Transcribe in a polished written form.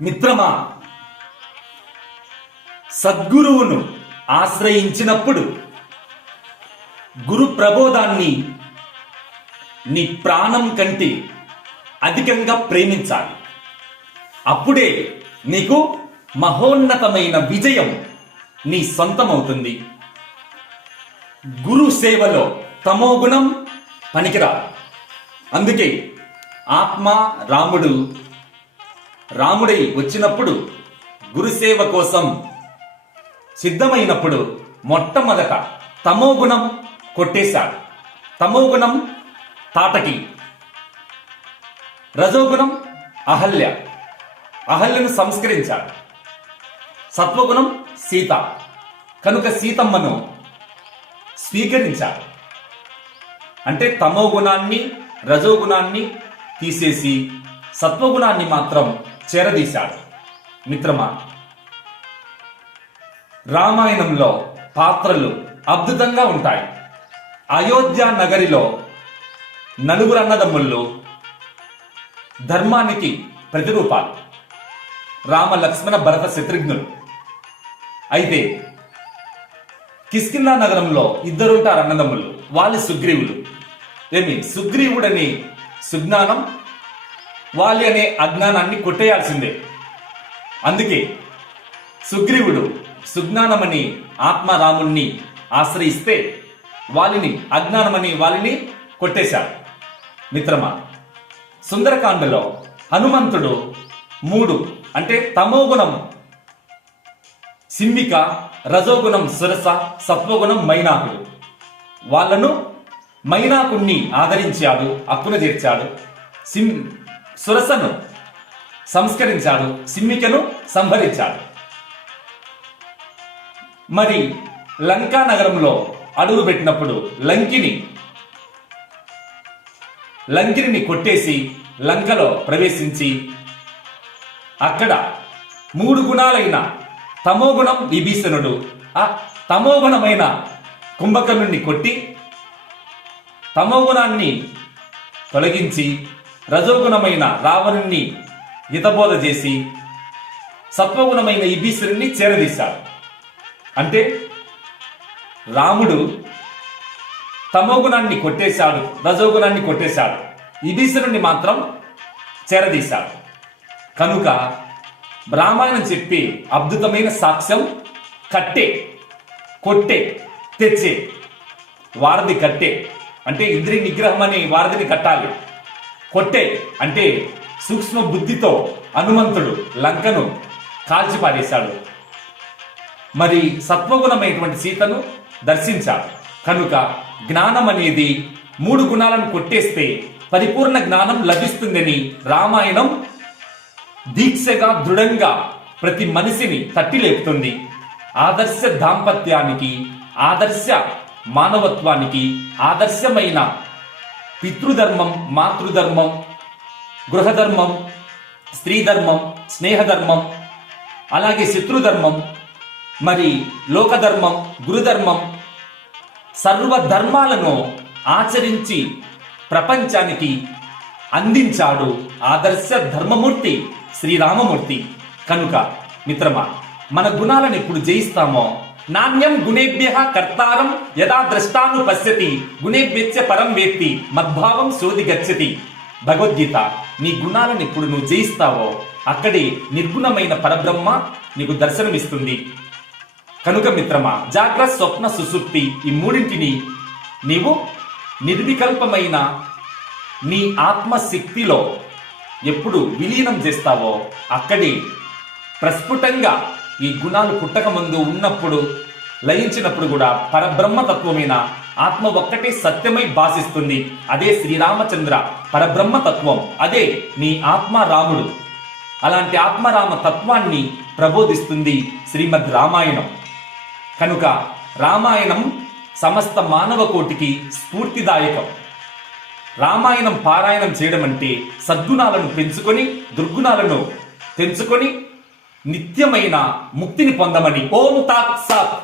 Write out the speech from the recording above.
మిత్రమా, సద్గురువును ఆశ్రయించినప్పుడు గురు ప్రబోధాన్ని నీ ప్రాణం కంటే అధికంగా ప్రేమించాలి. అప్పుడే నీకు మహోన్నతమైన విజయం నీ సొంతమవుతుంది. గురు సేవలో తమోగుణం పనికిరాదు. అందుకే ఆత్మ రాముడై వచ్చినప్పుడు గురుసేవ కోసం సిద్ధమైనప్పుడు మొట్టమొదట తమోగుణం కొట్టేశాడు. తమోగుణం తాటకి, రజోగుణం అహల్యను సంస్కరించాడు. సత్వగుణం సీత కనుక సీతమ్మను స్వీకరించాడు. అంటే తమోగుణాన్ని రజోగుణాన్ని తీసేసి సత్వగుణాన్ని మాత్రం చేరదీశాడు. మిత్రమా, రామాయణంలో పాత్రలు అద్భుతంగా ఉంటాయి. అయోధ్య నగరిలో నలుగురు అన్నదమ్ముళ్ళు ధర్మానికి ప్రతిరూపాలు. రామ లక్ష్మణ భరత శత్రుఘ్నులు. అయితే కిష్కింధ నగరంలో ఇద్దరుంటారు అన్నదమ్ముళ్ళు. వాళ్ళు సుగ్రీవులు. సుగ్రీవుడని సుజ్ఞానం, వాలి అనే అజ్ఞానాన్ని కొట్టేయాల్సిందే. అందుకే సుగ్రీవుడు సుజ్ఞానమని ఆత్మారాముణ్ణి ఆశ్రయిస్తే అజ్ఞానమని వాలిని కొట్టేశాడు. మిత్రమా, సుందరకాండలో హనుమంతుడు 3 అంటే తమోగుణం సింహిక, రజోగుణం సురస, సత్వగుణం మైనాకుడు. వాళ్లను మైనాకుణ్ణి ఆదరించాడు, అక్కున చేర్చాడు. సురసను సంస్కరించాడు, సింహికను సంహరించాడు. మరి లంకా నగరంలో అడుగు పెట్టినప్పుడు లంకిని కొట్టేసి లంకలో ప్రవేశించి అక్కడ 3 గుణాలైన తమోగుణం విభీషణుడు, ఆ తమోగుణమైన కుంభకర్ణుణ్ణి కొట్టి తమోగుణాన్ని తొలగించి రజోగుణమైన రావణుణ్ణి హితబోధ చేసి సత్వగుణమైన విభీషణుణ్ణి చేరదీశాడు. అంటే రాముడు తమోగుణాన్ని కొట్టేశాడు, రజోగుణాన్ని కొట్టేశాడు, విభీషణుణ్ణి మాత్రం చేరదీశాడు. కనుక రామాయణం చెప్పే అద్భుతమైన సాక్ష్యం కొట్టే తెచ్చే వారధి కట్టే అంటే ఇంద్రియ నిగ్రహం అనే వారధిని కట్టాలి. కొట్టే అంటే సూక్ష్మ బుద్ధితో హనుమంతుడు లంకను కాల్చిపారేశాడు. మరి సత్వగుణమైనటువంటి సీతను దర్శించాడు. కనుక జ్ఞానం అనేది 3 గుణాలను కొట్టేస్తే పరిపూర్ణ జ్ఞానం లభిస్తుందని రామాయణం దీక్షగా దృఢంగా ప్రతి మనిషిని తట్టి లేపుతుంది. ఆదర్శ దాంపత్యానికి, ఆదర్శ మానవత్వానికి, ఆదర్శమైన పితృధర్మం, మాతృధర్మం, గృహధర్మం, స్త్రీధర్మం, స్నేహధర్మం, అలాగే శత్రుధర్మం, మరి లోకధర్మం, గురుధర్మం, సర్వధర్మాలను ఆచరించి ప్రపంచానికి అందించాడు ఆదర్శ ధర్మమూర్తి శ్రీరామమూర్తి. కనుక మిత్రమా, మన గుణాలను ఎప్పుడు జయిస్తామో నాణ్యం గుణేభ్య కర్తారం యదా ద్రష్టాను పశ్యతి గుణేభ్యచ్చ పరం వేత్తి మద్భావం శోధి గచ్చతి. భగవద్గీత. నీ గుణాలను ఎప్పుడు నువ్వు జయిస్తావో అక్కడే నిర్గుణమైన పరబ్రహ్మ నీకు దర్శనమిస్తుంది. కనుక మిత్రమా, జాగ్రత్త, స్వప్న, సుషుప్తి ఈ 3ంటిని నీవు నిర్వికల్పమైన నీ ఆత్మశక్తిలో ఎప్పుడు విలీనం చేస్తావో అక్కడే ప్రస్ఫుటంగా ఈ గుణాలు పుట్టక ముందు ఉన్నప్పుడు, లయించినప్పుడు కూడా పరబ్రహ్మతత్వమైన ఆత్మ ఒక్కటే సత్యమై భాషిస్తుంది. అదే శ్రీరామచంద్ర పరబ్రహ్మతత్వం. అదే నీ ఆత్మారాముడు. అలాంటి ఆత్మరామ తత్వాన్ని ప్రబోధిస్తుంది శ్రీమద్ రామాయణం. కనుక రామాయణం సమస్త మానవ కోటికి స్ఫూర్తిదాయకం. రామాయణం పారాయణం చేయడం అంటే సద్గుణాలను పెంచుకొని దుర్గుణాలను తెంచుకొని నిత్యమైన ముక్తిని పొందమని. ఓం తాత్సాత్.